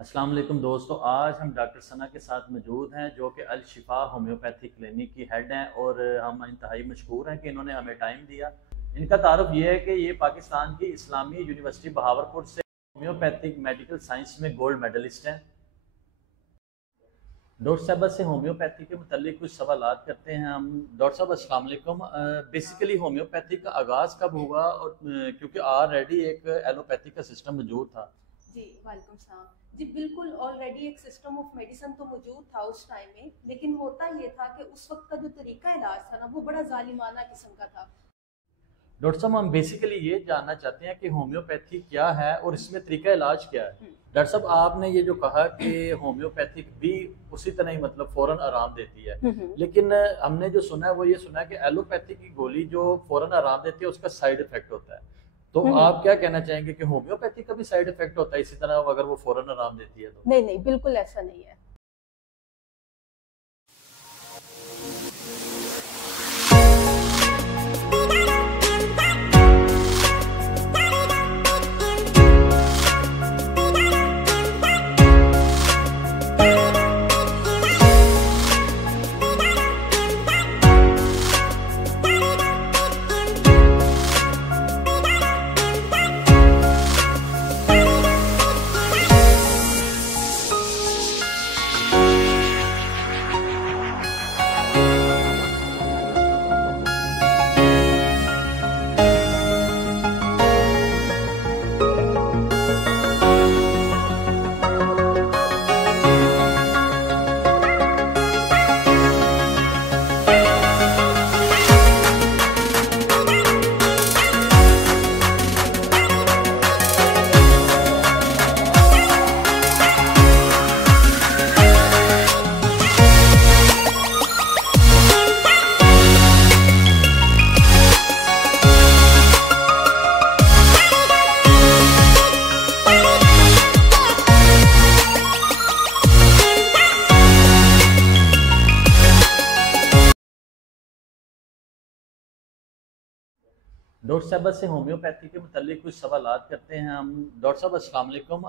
अस्सलाम वालेकुम दोस्तों, आज हम डॉक्टर सना के साथ मौजूद हैं जो कि अल शिफा होम्योपैथी क्लिनिक की हेड हैं और हम इंतहाई मशहूर हैं कि इन्होंने हमें टाइम दिया। इनका तारुफ ये है कि ये पाकिस्तान की इस्लामी यूनिवर्सिटी बहावलपुर से होम्योपैथिक मेडिकल साइंस में गोल्ड मेडलिस्ट हैं। डॉक्टर साहब से होम्योपैथी के मतलब कुछ सवालात करते हैं हम। डॉक्टर साहब अस्सलाम वालेकुम। बेसिकली होम्योपैथी का आगाज़ कब हुआ और क्योंकि ऑलरेडी एक एलोपैथी का सिस्टम मौजूद था। जी वालेकुम सलाम। जी बिल्कुल, ऑलरेडी एक सिस्टम ऑफ मेडिसिन तो मौजूद था उस टाइम में, लेकिन होता ये था कि उस वक्त का जो तरीका इलाज था ना वो बड़ा जालिमाना किस्म का था। डॉक्टर साहब हम बेसिकली ये जानना चाहते हैं कि होम्योपैथी क्या है और इसमें तरीका इलाज क्या है। डॉक्टर साहब आपने ये जो कहा कि होम्योपैथिक भी उसी तरह ही मतलब फौरन आराम देती है, लेकिन हमने जो सुना है वो ये सुना है कि एलोपैथी की गोली जो फौरन आराम देती है उसका साइड इफेक्ट होता है। तो आप क्या कहना चाहेंगे कि होम्योपैथी का भी साइड इफेक्ट होता है इसी तरह अगर वो फौरन आराम देती है तो? नहीं नहीं, बिल्कुल ऐसा नहीं है। डॉक्टर साहब से होम्योपैथी के मतलब कुछ सवालात करते हैं हम। डॉक्टर साहब अस्सलाम वालेकुम।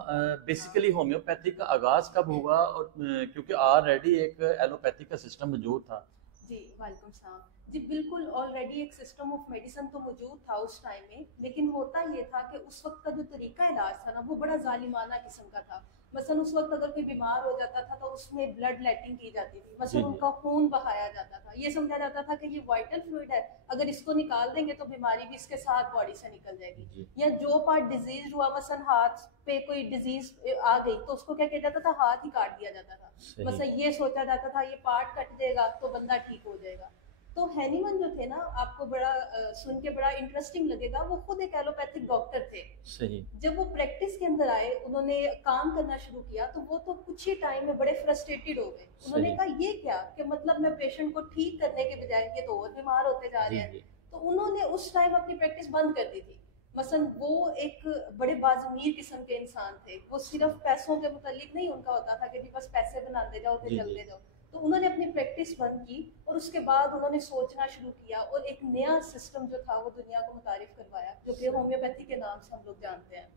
बेसिकली होम्योपैथी का आगाज़ कब हुआ और क्योंकि ऑलरेडी एक एलोपैथी का सिस्टम मौजूद था। जी वालेकुम सलाम। जी बिल्कुल, ऑलरेडी एक सिस्टम ऑफ मेडिसिन तो मौजूद था उस टाइम में, लेकिन होता ये था कि उस वक्त का जो तरीका इलाज था ना वो बड़ा जालिमाना किस्म का था। मसलन उस वक्त अगर कोई बीमार हो जाता था तो उसमें ब्लड लेटिंग की जाती थी, मसलन उनका खून बहाया जाता था। ये समझा जाता था कि ये वाइटल फ्लूइड है, अगर इसको निकाल देंगे तो बीमारी भी इसके साथ बॉडी से निकल जाएगी। या जो पार्ट डिजीज हुआ, मसलन हाथ पे कोई डिजीज आ गई तो उसको क्या किया जाता था, हाथ ही काट दिया जाता था। मसलन ये सोचा जाता था ये पार्ट कट देगा तो बंदा ठीक हो जाएगा। तो हैनीमन जो थे ना, आपको बड़ा सुन के बड़ा इंटरेस्टिंग लगेगा, वो खुद एक एलोपैथिक डॉक्टर थे। सही। जब वो प्रैक्टिस के अंदर आए, उन्होंने काम करना शुरू किया तो वो तो कुछ ही टाइम में बड़े फ्रस्ट्रेटेड हो गए। उन्होंने कहा ये क्या कि मतलब मैं पेशेंट को ठीक करने के बजाय ये तो और बीमार होते जा रहे हैं। तो उन्होंने उस टाइम अपनी प्रैक्टिस बंद कर दी थी। मसलन वो एक बड़े बाज़मीर किस्म के इंसान थे, वो सिर्फ पैसों के मुतालिक नहीं उनका होता था कि जी बस पैसे बनाते जाओ तो चलते जाओ। तो उन्होंने अपनी प्रैक्टिस बंद की और उसके बाद उन्होंने सोचना शुरू किया और एक नया सिस्टम जो था वो दुनिया को मुतारिफ करवाया, जो कि होम्योपैथी के नाम से हम लोग जानते हैं।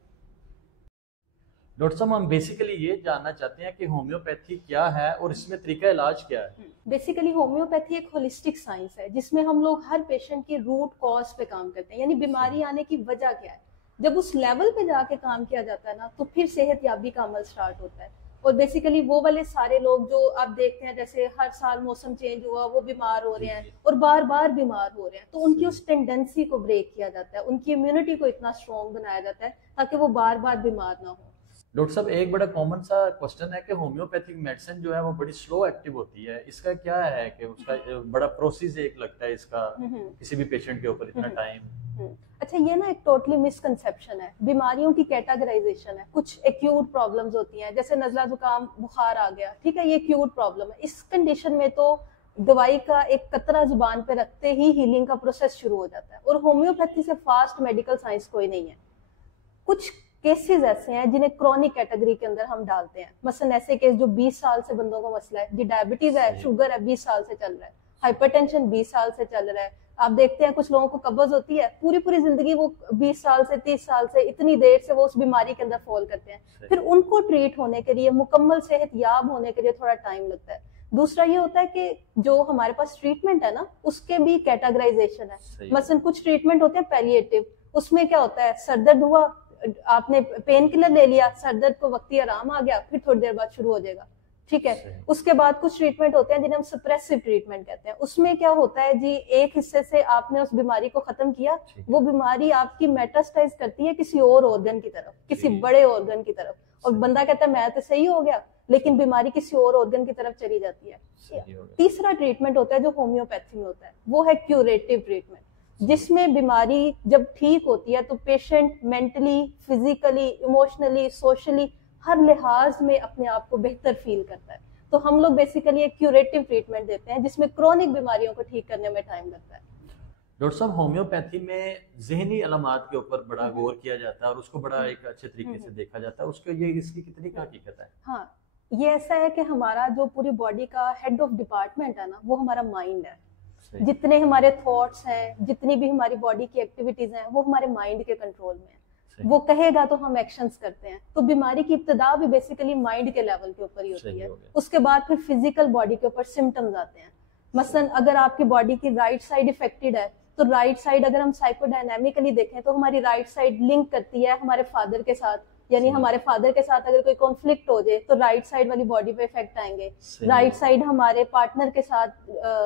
डॉक्टर साहब हम बेसिकली ये जानना चाहते हैं कि होम्योपैथी क्या है और इसमें तरीका इलाज क्या है। बेसिकली होम्योपैथी एक होलिस्टिक साइंस है जिसमें हम लोग हर पेशेंट के रूट कॉज पे काम करते हैं, यानी बीमारी आने की वजह क्या है। जब उस लेवल पे जाके काम किया जाता है ना तो फिर सेहत याबी का अमल स्टार्ट होता है। और बेसिकली वो वाले सारे लोग जो आप देखते हैं, जैसे हर साल मौसम चेंज हुआ वो बीमार हो रहे हैं और बार बार बीमार हो रहे हैं, तो उनकी उस टेंडेंसी को ब्रेक किया जाता है, उनकी इम्यूनिटी को इतना स्ट्रॉन्ग बनाया जाता है ताकि वो बार बार बीमार ना हो। डॉक्टर साहब एक बड़ा कॉमन सा क्वेश्चन है कि होम्योपैथिक मेडिसिन जो है वो बड़ी स्लो एक्टिव होती है, इसका क्या है कि उसका बड़ा प्रोसेस एक लगता है इसका किसी भी पेशेंट के ऊपर इतना टाइम। अच्छा, ये ना एक टोटली मिसकंसेप्शन है। बीमारियों की कैटेगराइजेशन है। कुछ एक्यूट प्रॉब्लम्स होती हैं, जैसे नजला जुकाम बुखार आ गया, ठीक है, ये एक्यूट प्रॉब्लम है। इस कंडीशन में तो दवाई का एक कतरा जुबान पे रखते ही हीलिंग का प्रोसेस शुरू हो जाता है। और होम्योपैथी से फास्ट मेडिकल साइंस कोई नहीं है। कुछ केसेस ऐसे हैं जिन्हें क्रॉनिक कैटेगरी के अंदर हम डालते हैं। मसलन ऐसे केस जो 20 साल से बंदों का मसला है, जी डायबिटीज है, शुगर है, 20 साल से चल रहा है, हाइपरटेंशन 20 साल से चल रहा है, आप देखते हैं कुछ लोगों को कब्ज होती है, पूरी पूरी जिंदगी वो 20 साल से 30 साल से इतनी देर से वो उस बीमारी के अंदर फॉल करते हैं। फिर उनको ट्रीट होने के लिए, मुकम्मल सेहत याब होने के लिए थोड़ा टाइम लगता है। दूसरा ये होता है कि जो हमारे पास ट्रीटमेंट है ना, उसके भी कैटेगराइजेशन है। मसलन कुछ ट्रीटमेंट होते हैं पैलिएटिव, उसमें क्या होता है, सरदर्द हुआ, आपने पेन किलर ले लिया, सरदर्द को वक्ती आराम आ गया, फिर थोड़ी देर बाद शुरू हो जाएगा, ठीक है। उसके बाद कुछ ट्रीटमेंट होते हैं जिन्हें हम सप्रेसिव ट्रीटमेंट कहते हैं। उसमें क्या होता है जी, एक हिस्से से आपने उस बीमारी को खत्म किया, वो बीमारी आपकी मेटास्टाइज करती है किसी और ऑर्गन की तरफ, किसी बड़े ऑर्गन की तरफ, और बंदा कहता है मैं तो सही हो गया, लेकिन बीमारी किसी और ऑर्गन की तरफ चली जाती है। तीसरा ट्रीटमेंट होता है जो होम्योपैथी में होता है, वो है क्यूरेटिव ट्रीटमेंट, जिसमें बीमारी जब ठीक होती है तो patient mentally, physically, emotionally, socially हर लिहाज में अपने आप को बेहतर फील करता है। तो हम लोग बेसिकली एक क्यूरेटिव ट्रीटमेंट देते हैं जिसमें क्रोनिक बीमारियों को ठीक करने में टाइम लगता है। डॉक्टर साहब, होम्योपैथी में ज़हनी अलामात के ऊपर बड़ा गौर किया जाता है और उसको बड़ा एक अच्छे तरीके से देखा जाता है, उसके ये इसकी कितनी हकीकत है? हाँ, ये ऐसा है कि हमारा जो पूरी बॉडी का हेड ऑफ डिपार्टमेंट है ना, वो हमारा माइंड है। जितने हमारे थॉट्स हैं, जितनी भी हमारी बॉडी की एक्टिविटीज हैं, वो हमारे माइंड के कंट्रोल में है। वो कहेगा तो हम एक्शंस करते हैं। तो बीमारी की इब्तिदा भी बेसिकली माइंड के लेवल के ऊपर ही होती है। उसके बाद फिर फिजिकल बॉडी के ऊपर सिम्टम्स आते हैं। मसलन अगर आपकी बॉडी की राइट साइड इफेक्टेड है, तो राइट साइड अगर हम साइकोडायनामिकली देखें तो हमारी राइट साइड लिंक करती है हमारे फादर के साथ, यानी हमारे फादर के साथ अगर कोई कॉन्फ्लिक्ट हो जाए तो राइट साइड वाली बॉडी पे इफेक्ट आएंगे। राइट साइड हमारे पार्टनर के साथ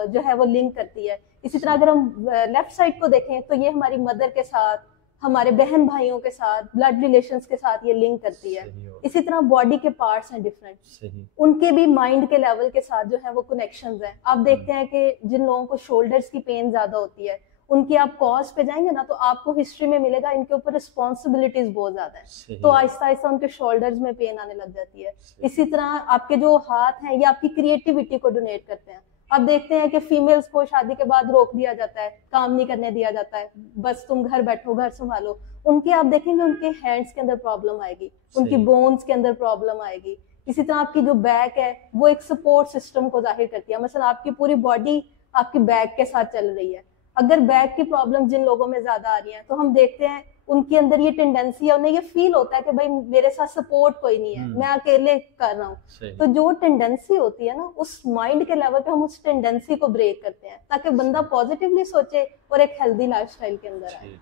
जो है वो लिंक करती है। इसी तरह अगर हम लेफ्ट साइड को देखें तो ये हमारी मदर के साथ, हमारे बहन भाइयों के साथ, ब्लड रिलेशंस के साथ ये लिंक करती है। इसी तरह बॉडी के पार्ट्स हैं डिफरेंट, उनके भी माइंड के लेवल के साथ जो है वो कनेक्शंस हैं। आप देखते हैं कि जिन लोगों को शोल्डर्स की पेन ज्यादा होती है, उनकी आप कॉज पे जाएंगे ना तो आपको हिस्ट्री में मिलेगा इनके ऊपर रिस्पॉन्सिबिलिटीज बहुत ज्यादा है, तो आहिस्ता आहिस्ता उनके शोल्डर्स में पेन आने लग जाती है। इसी तरह आपके जो हाथ हैं ये आपकी क्रिएटिविटी को डोनेट करते हैं। अब देखते हैं कि फीमेल्स को शादी के बाद रोक दिया जाता है, काम नहीं करने दिया जाता है, बस तुम घर बैठो, घर संभालो। उनके आप देखेंगे उनके हैंड्स के अंदर प्रॉब्लम आएगी, उनकी बोन्स के अंदर प्रॉब्लम आएगी। इसी तरह आपकी जो बैक है वो एक सपोर्ट सिस्टम को जाहिर करती है। मतलब आपकी पूरी बॉडी आपकी बैक के साथ चल रही है। अगर बैक की प्रॉब्लम जिन लोगों में ज्यादा आ रही है तो हम देखते हैं उनके अंदर ये टेंडेंसी है, उन्हें ये फील होता है कि भाई मेरे साथ सपोर्ट कोई नहीं है, मैं अकेले कर रहा हूँ। तो जो टेंडेंसी होती है ना, उस माइंड के लेवल पे हम उस टेंडेंसी को ब्रेक करते हैं ताकि बंदा पॉजिटिवली सोचे और एक हेल्दी लाइफस्टाइल के अंदर आए।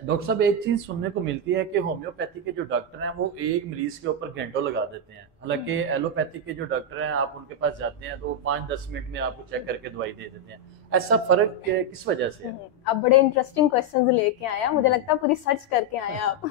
डॉक्टर साहब, एक चीज सुनने को मिलती है कि होम्योपैथी के जो डॉक्टर हैं वो एक मरीज के ऊपर घंटों लगा देते हैं, हालांकि एलोपैथी के जो डॉक्टर हैं आप उनके पास जाते हैं तो 5-10 मिनट में आपको चेक करके दवाई दे देते हैं। ऐसा फर्क किस वजह से है? आप बड़े इंटरेस्टिंग क्वेश्चंस लेके आए हैं, मुझे लगता है पूरी सर्च करके आए हैं आप।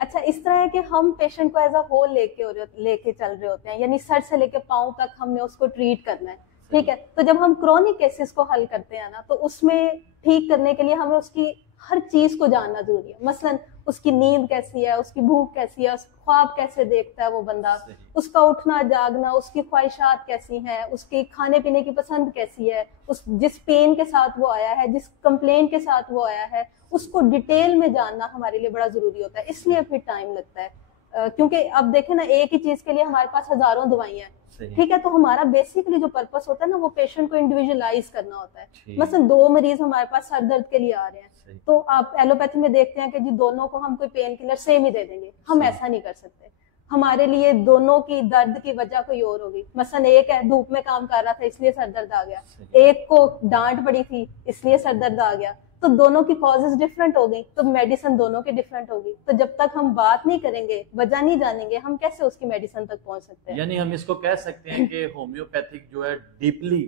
अच्छा, इस तरह है कि हम पेशेंट को एज अ होल लेके चल रहे होते हैं, यानी सर से लेके पांव तक हमने उसको ट्रीट करना है, ठीक है। तो जब हम क्रोनिक केसेस को हल करते हैं ना, तो उसमें ठीक करने के लिए हमें उसकी हर चीज को जानना जरूरी है। मसलन उसकी नींद कैसी है, उसकी भूख कैसी है, ख्वाब कैसे देखता है वो बंदा, उसका उठना जागना, उसकी ख्वाहिशात कैसी हैं, उसकी खाने पीने की पसंद कैसी है, उस जिस पेन के साथ वो आया है, जिस कंप्लेंट के साथ वो आया है, उसको डिटेल में जानना हमारे लिए बड़ा जरूरी होता है। इसलिए फिर टाइम लगता है, क्योंकि अब देखें ना, एक ही चीज के लिए हमारे पास हजारों दवाइयां हैं, ठीक है। तो हमारा बेसिकली जो पर्पस होता है ना, वो पेशेंट को इंडिविजुअलाइज करना होता है। मतलब 2 मरीज हमारे पास सर दर्द के लिए आ रहे हैं, तो आप एलोपैथी में देखते हैं कि जी दोनों को हम कोई पेन किलर सेम ही दे देंगे, हम ऐसा नहीं कर सकते। हमारे लिए दोनों की दर्द की वजह कोई और होगी। मसलन एक है धूप में काम कर रहा था इसलिए सर दर्द आ गया, एक को डांट पड़ी थी इसलिए सर दर्द आ गया, तो दोनों की कॉजेज डिफरेंट हो गई, तो मेडिसिन दोनों की डिफरेंट होगी। तो जब तक हम बात नहीं करेंगे, वजह नहीं जानेंगे, हम कैसे उसकी मेडिसिन तक पहुंच सकते हैं? यानी हम इसको कह सकते हैं कि होम्योपैथिक जो है डीपली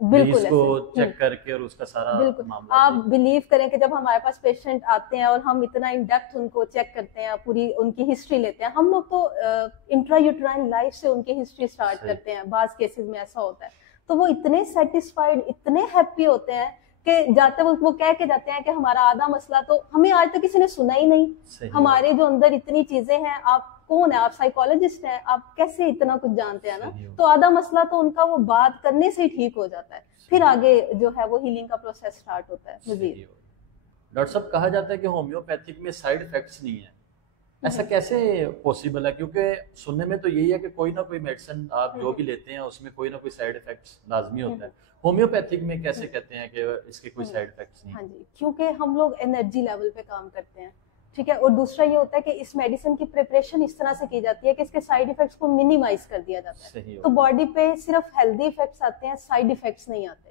बिल्कुल इसको चेक करके और उसका सारा मामला, आप बिलीव करें कि जब हमारे पास पेशेंट आते हैं और हम इतना इन डेप्थ उनको चेक करते हैं, पूरी उनकी हिस्ट्री लेते हैं, हम लोग तो इंट्रायूट्राइन लाइफ से उनकी हिस्ट्री स्टार्ट करते हैं। बाज केसेस में ऐसा होता है, तो वो इतने सेटिस्फाइड, इतने हैप्पी होते हैं कि जाते वक्त वो कह के जाते हैं कि हमारा आधा मसला तो हमें आज तक किसी ने सुना ही नहीं, हमारे जो अंदर इतनी चीजें हैं, आप कौन है, आप साइकोलॉजिस्ट हैं, आप कैसे इतना कुछ जानते हैं ना, तो आधा मसला तो उनका वो बात करने से ही ठीक हो जाता है। फिर आगे जो है वो हीलिंग का प्रोसेस स्टार्ट होता है। मजीद डॉक्टर साहब, कहा जाता है कि होम्योपैथिक में साइड इफेक्ट्स नहीं है, ऐसा कैसे पॉसिबल है? क्योंकि सुनने में तो यही है कि कोई ना कोई मेडिसिन आप जो भी लेते हैं उसमें कोई ना कोई साइड इफेक्ट्स लाजमी होता है। होम्योपैथिक में कैसे कहते हैं कि इसके कोई साइड इफेक्ट्स नहीं? हाँ जी, क्योंकि हम लोग एनर्जी लेवल पे काम करते हैं, ठीक है। और दूसरा ये होता है कि इस मेडिसिन की प्रिपरेशन इस तरह से की जाती है कि इसके साइड इफेक्ट्स को मिनिमाइज कर दिया जाता है। तो बॉडी पे सिर्फ हेल्दी इफेक्ट्स आते हैं, साइड इफेक्ट्स नहीं आते।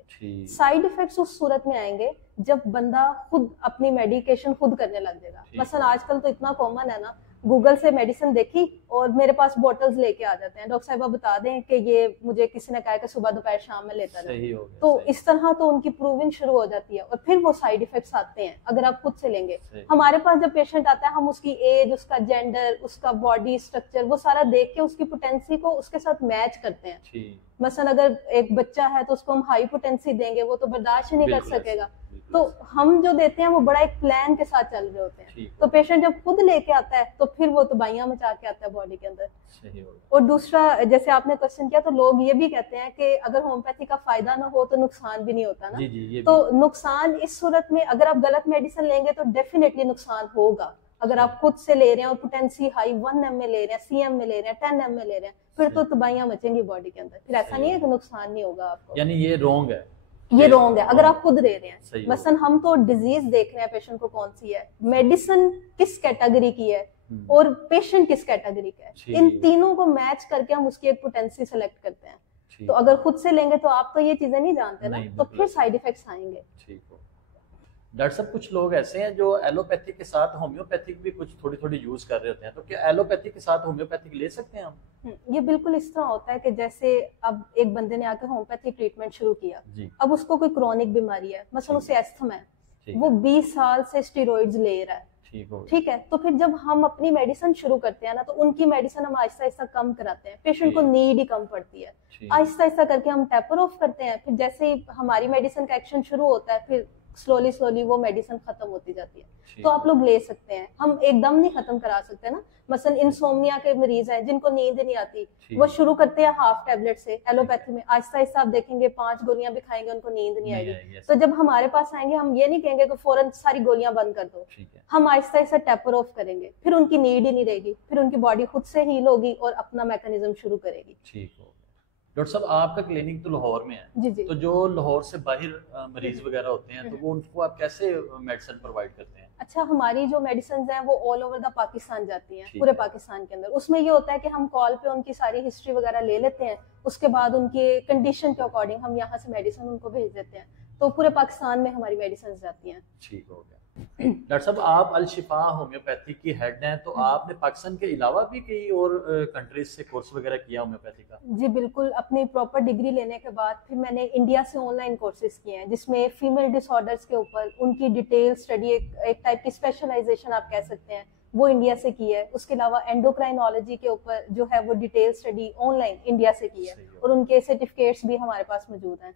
साइड इफेक्ट्स उस सूरत में आएंगे जब बंदा खुद अपनी मेडिकेशन खुद करने लग जाएगा। मसलन आजकल तो इतना कॉमन है ना, गूगल से मेडिसिन देखी और मेरे पास बॉटल्स लेके आ जाते हैं, डॉक्टर साहिबा बता दें कि ये मुझे किसी ने कहा कि सुबह दोपहर शाम में लेता रहे। तो इस तरह तो उनकी प्रूविंग शुरू हो जाती है और फिर वो साइड इफेक्ट्स आते हैं अगर आप खुद से लेंगे। हमारे पास जब पेशेंट आता है, हम उसकी एज, उसका जेंडर, उसका बॉडी स्ट्रक्चर, वो सारा देख के उसकी पोटेंसी को उसके साथ मैच करते हैं। मसलन अगर एक बच्चा है तो उसको हम हाई पोटेंसी देंगे, वो तो बर्दाश्त ही नहीं कर सकेगा। तो हम जो देते हैं वो बड़ा एक प्लान के साथ चल रहे होते हैं। तो पेशेंट जब खुद लेके आता है तो फिर वो तबाहियां मचा के आता है बॉडी के अंदर। और दूसरा, जैसे आपने क्वेश्चन किया, तो लोग ये भी कहते हैं कि अगर होम्योपैथी का फायदा ना हो तो नुकसान भी नहीं होता ना। तो नुकसान इस सूरत में, अगर आप गलत मेडिसिन लेंगे तो डेफिनेटली नुकसान होगा। अगर आप खुद से ले रहे हैं और पोटेंसी हाई 1 ml ले रहे हैं, CM में ले रहे हैं, 10 ml ले रहे हैं, फिर तो तबाहियां मचेंगी बॉडी के अंदर। फिर ऐसा नहीं है कि नुकसान नहीं होगा आपको। यानी ये रॉन्ग है, ये रॉन्ग है अगर आप खुद दे रहे हैं। मसलन हम तो डिजीज देख रहे हैं पेशेंट को कौन सी है, मेडिसिन किस कैटेगरी की है और पेशेंट किस कैटेगरी का है। इन तीनों को मैच करके हम उसकी एक पोटेंसी सेलेक्ट करते हैं। तो अगर खुद से लेंगे तो आप तो ये चीजें नहीं जानते ना, तो फिर साइड इफेक्ट्स आएंगे। डॉक्टर साहब, कुछ लोग ऐसे हैं जो एलोपैथिक के साथ होम्योपैथिक भी कुछ थोड़ी थोड़ी यूज कर रहे होते हैं, तो क्या एलोपैथिक के साथ होम्योपैथिक ले सकते हैं हम? ये बिल्कुल इस तरह होता है कि जैसे अब एक बंदे ने आके होम्योपैथिक ट्रीटमेंट शुरू किया, अब उसको कोई क्रॉनिक बीमारी है, मसलन उसे अस्थमा है, वो 20 साल से स्टेरॉइड्स ले रहा है, ठीक है। तो फिर जब हम अपनी मेडिसिन शुरू करते हैं ना, तो उनकी मेडिसिन हम आहिस्ता आहिस्ता कम कराते हैं। पेशेंट को नीड ही कम पड़ती है, आहिस्ता आहिस्ता करके हम टेपर ऑफ करते हैं। फिर जैसे हमारी मेडिसिन का एक्शन शुरू होता है, फिर स्लोली स्लोली वो मेडिसिन खत्म होती जाती है। तो आप लोग ले सकते हैं, हम एकदम नहीं खत्म करा सकते ना। मसलन इंसोम्निया के मरीज हैं जिनको नींद नहीं आती, वो शुरू करते हैं हाफ टेबलेट से एलोपैथी में, आहिस्ता आहिस्ता आप देखेंगे 5 गोलियां भी खाएंगे उनको नींद नहीं आएगी। तो जब हमारे पास आएंगे हम ये नहीं कहेंगे कि फौरन सारी गोलियां बंद कर दो, हम आहिस्ता आहिस्ता टेपर ऑफ करेंगे, फिर उनकी नीड ही नहीं रहेगी, फिर उनकी बॉडी खुद से हील होगी और अपना मैकेनिज्म शुरू करेगी। ठीक हो। डॉक्टर साहब, आपका क्लिनिक तो लाहौर में है, जी जी। तो जो लाहौर से बाहर मरीज वगैरह होते हैं, तो वो उनको आप कैसे मेडिसिन प्रोवाइड करते हैं? अच्छा, हमारी जो मेडिसिन हैं वो ऑल ओवर द पाकिस्तान जाती हैं, पूरे पाकिस्तान के अंदर। उसमें ये होता है कि हम कॉल पे उनकी सारी हिस्ट्री वगैरह ले लेते हैं, उसके बाद उनके कंडीशन के अकॉर्डिंग हम यहाँ से मेडिसिन उनको भेज देते हैं। तो पूरे पाकिस्तान में हमारी मेडिसिन जाती हैं। ठीक हो गया। डॉक्टर साहब, आप अल शिफा होम्योपैथिक की हेड हैं, तो आपने पाकिस्तान के अलावा भी कई और कंट्रीज से कोर्स वगैरह किया होम्योपैथी का? जी बिल्कुल, अपनी प्रॉपर डिग्री लेने के बाद फिर मैंने इंडिया से ऑनलाइन कोर्सेज किए हैं, जिसमें फीमेल डिसऑर्डर्स के ऊपर उनकी डिटेल स्टडी, एक टाइप की स्पेशलाइजेशन आप कह सकते हैं, वो इंडिया से की है। उसके अलावा एंडोक्राइनोलॉजी के ऊपर जो है वो डिटेल स्टडी ऑनलाइन इंडिया से की है, और उनके सर्टिफिकेट्स भी हमारे पास मौजूद हैं।